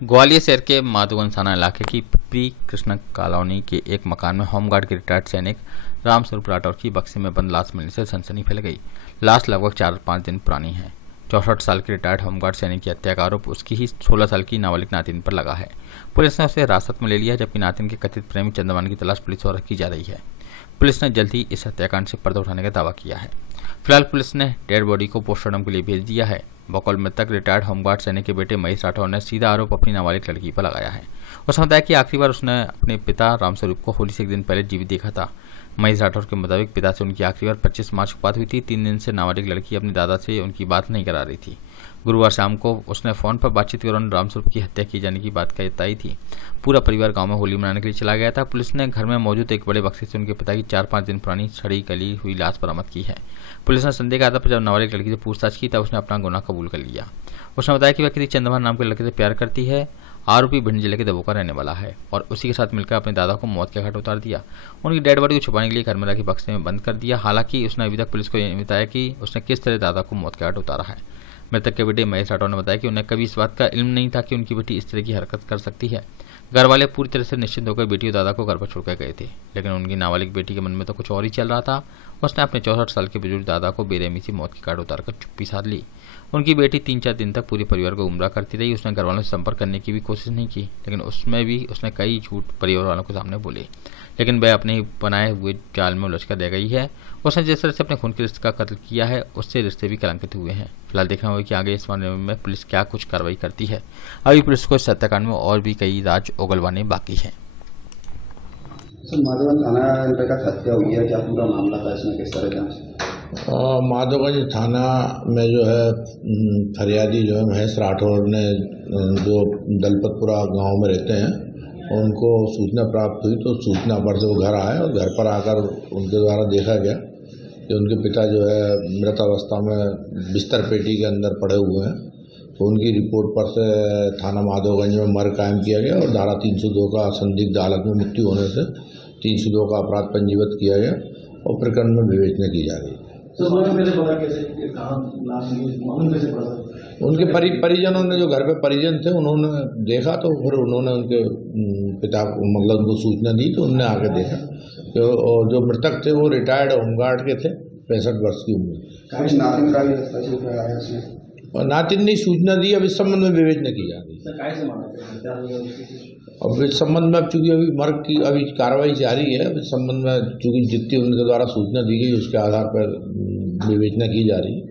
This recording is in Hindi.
ग्वालियर शहर के माधोगंज थाना इलाके की पिपरी कृष्ण कॉलोनी के एक मकान में होमगार्ड के रिटायर्ड सैनिक रामस्वरूप राठौर की बक्से में बंद लाश मिलने से सनसनी फैल गई। लाश लगभग 4-5 दिन पुरानी है। 64 साल के रिटायर्ड होमगार्ड सैनिक की हत्या का आरोप उसकी ही 16 साल की नाबालिग नातिन पर लगा है। पुलिस ने उसे हिरासत में ले लिया, जबकि नातिन के कथित प्रेमी चंद्रमान की तलाश पुलिस द्वारा की जा रही है। पुलिस ने जल्द ही इस हत्याकांड से पर्दा उठाने का दावा किया है। फिलहाल पुलिस ने डेड बॉडी को पोस्टमार्टम के लिए भेज दिया है। बकौल मृतक रिटायर्ड होमगार्ड सैनिक के बेटे महेश राठौर ने सीधा आरोप अपनी नाबालिग लड़की पर लगाया है। उसने बताया कि आखिरी बार उसने अपने पिता रामस्वरूप को होली से एक दिन पहले जीवित देखा था। महेश राठौर के मुताबिक पिता से उनकी आखिरी बार 25 मार्च को बात हुई थी। 3 दिन से नाबालिग लड़की अपने दादा से उनकी बात नहीं करा रही थी। गुरुवार शाम को उसने फोन पर बातचीत के दौरान रामस्वरूप की हत्या किए जाने की बात बताई थी। पूरा परिवार गांव में होली मनाने के लिए चला गया था। पुलिस ने घर में मौजूद एक बड़े बक्से से उनके पिता की 4-5 दिन पुरानी सड़ी गली हुई लाश बरामद की है। पुलिस ने संदेह के आधार पर जब नाबालिग लड़की से पूछताछ की तब उसने अपना गुनाह कबूल कर लिया। उसने बताया कि वह किसी चंद्रमान नाम के लड़के से प्यार करती है। आरोपी भिंड जिले के दबों का रहने वाला है और उसी के साथ मिलकर अपने दादा को मौत के घाट उतार दिया। उनकी डेड बॉडी को छुपाने के लिए घर में रखे बक्से में बंद कर दिया। हालांकि उसने अभी तक पुलिस को यह बताया कि उसने किस तरह दादा को मौत के घाट उतारा है। मृतक के बेटे महेश राठौर ने बताया कि उन्हें कभी इस बात का इल्म नहीं था कि उनकी बेटी इस तरह की हरकत कर सकती है। घर वाले पूरी तरह से निश्चिंत होकर बेटी और दादा को घर पर छोड़कर गए थे, लेकिन उनकी नाबालिग बेटी के मन में तो कुछ और ही चल रहा था। उसने अपने 64 साल के बुजुर्ग दादा को बेरहमी से मौत की काट उतारकर चुप्पी साध ली। उनकी बेटी 3-4 दिन तक पूरे परिवार को गुमराह करती रही। उसने घर वालों से संपर्क करने की भी कोशिश नहीं की, लेकिन उसमें भी उसने कई झूठ परिवार वालों के सामने बोले, लेकिन वह अपने ही बनाए हुए जाल में उलझ कर रह गई है। उसने जिस तरह से अपने खून के रिश्ते का कत्ल किया है, उससे रिश्ते भी कलंकित हुए हैं। फिलहाल देखना होगा कि आगे इस मामले में पुलिस क्या कुछ कार्रवाई करती है। अभी पुलिस को इस हत्याकांड में और भी कई राज उगलवाने बाकी हैं। माधोगंज थाना अंतर्गत हत्या हुई है, क्या पूरा मामला था, इसमें किस तरह जांच? माधोगंज थाना में जो है फरियादी जो है महेश राठौर ने जो दलपतपुरा गांव में रहते हैं, उनको सूचना प्राप्त हुई तो सूचना पर से वो घर आए और घर पर आकर उनके द्वारा देखा गया कि उनके पिता जो है मृत अवस्था में बिस्तर पेटी के अंदर पड़े हुए हैं। तो उनकी रिपोर्ट पर से थाना माधोगंज में मर्ग कायम किया गया और धारा 302 का संदिग्ध हालत में मृत्यु होने से 302 का अपराध पंजीबद्ध किया गया और प्रकरण में विवेचना की जा रही है। उनके परिजनों ने, जो घर पे परिजन थे, उन्होंने देखा तो फिर उन्होंने उनके पिता को मतलब उनको सूचना दी तो उनने आके देखा। तो जो मृतक थे वो रिटायर्ड होमगार्ड के थे, 65 वर्ष की उम्र। और नातिन ने सूचना दी। अब इस संबंध में विवेचना की जा रही है। अब इस संबंध में अब चूंकि अभी मर्ग की अभी कार्रवाई जारी है, अब इस संबंध में चूंकि जितनी उनके द्वारा सूचना दी गई उसके आधार पर विवेचना की जा रही है।